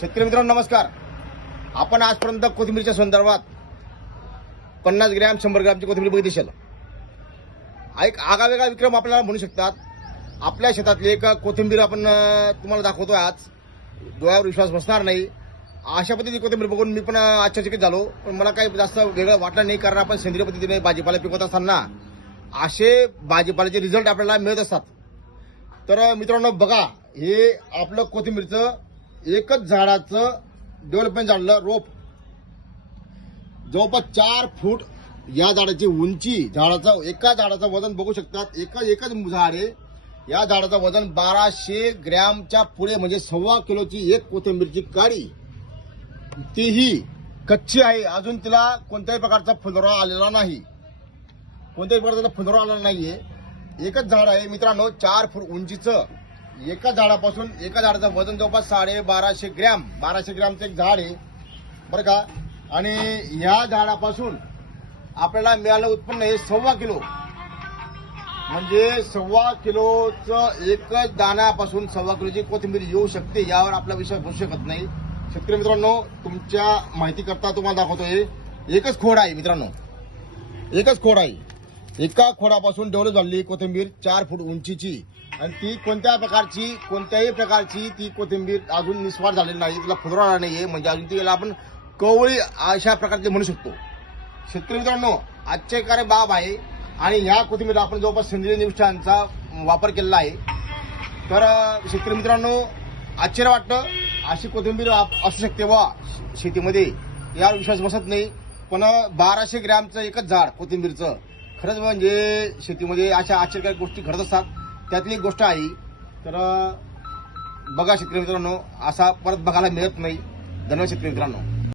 शेतकरी मित्रांनो नमस्कार. आपण आजपर्यंत कोथिंबीरच्या संदर्भात 50 ग्रॅम 100 ग्रॅमची कोथिंबीर बघितली असेल. एक आगळावेगळा विक्रम आपल्याला म्हणू शकतात. आपल्या शेतातली एक कोथिंबीर आपण तुम्हाला दाखवतोय आज. डोळ्यावर विश्वास बसणार नाही अशा पद्धतीची कोथिंबीर बघून मी पण आश्चर्यचकित झालो. पण मला काही जास्त वेगळं वाटलं नाही, कारण आपण सेंद्रिय पद्धतीने भाजीपाला पिकवत असताना असे भाजीपाल्याचे रिझल्ट आपल्याला मिळत असतात. तर मित्रांनो बघा, हे आपलं कोथिंबीरचं एकच झाडाचं डेव्हलपमेंट झालेलं रोप, जवळपास 4 फूट या झाडाची उंची, झाडाचं एका झाडाचं वजन बघू शकतात. एकच झाड आहे. या झाडाचं वजन 1200 ग्रॅमच्या पुढे, म्हणजे 1.25 किलोची एक कोथिंबीरची काडी. तीही कच्ची आहे, अजून तिला कोणत्याही प्रकारचा फुलोरा आलेला नाही. कोणत्याही प्रकारचा फुलोरा आलेला नाहीये. एकच झाड आहे मित्रांनो, 4 फूट उंचीचं. एका झाडापासून एका झाडाचं वजन जवळपास 1250 ग्रॅम. 1200 ग्रॅमचं एक झाड आहे बरं का. आणि ह्या झाडापासून आपल्याला मिळालं उत्पन्न हे 1.25 किलो, म्हणजे 1.25 किलोचं एकच दाण्यापासून 1.25 किलोची कोथिंबीर येऊ शकते. यावर आपला विश्वास बसू शकत नाही. शेतकरी मित्रांनो, तुमच्या माहिती करता तुम्हाला दाखवतोय. एकच खोड आहे मित्रांनो, एकच खोड आहे. एका खोडापासून डेव्हलप झालेली कोथिंबीर 4 फूट उंचीची, आणि ती कोणत्याही प्रकारची ती कोथिंबीर अजून निस्वार झालेली नाही. तिला फुलोरा आला नाहीये, म्हणजे अजून तिला आपण कवळी अशा प्रकारचे म्हणू शकतो. शेतकरी मित्रांनो, आश्चर्यकारक बाब आहे. आणि ह्या कोथिंबीरला आपण जवळपास सेंद्रिय निविष्ठांचा वापर केलेला आहे. तर शेतकरी मित्रांनो, आश्चर्य वाटतं अशी कोथिंबीर असू शकते वा शेतीमध्ये, यावर विश्वास बसत नाही. पण 1200 ग्रॅमचं एकच झाड कोथिंबीरचं, खरंच म्हणजे शेतीमध्ये अशा आश्चर्यकारक गोष्टी घडत असतात. त्यातली एक गोष्ट आहे. तर बघा शेतकरी मित्रांनो, असा परत बघायला मिळत नाही. धन्यवाद शेतकरी मित्रांनो.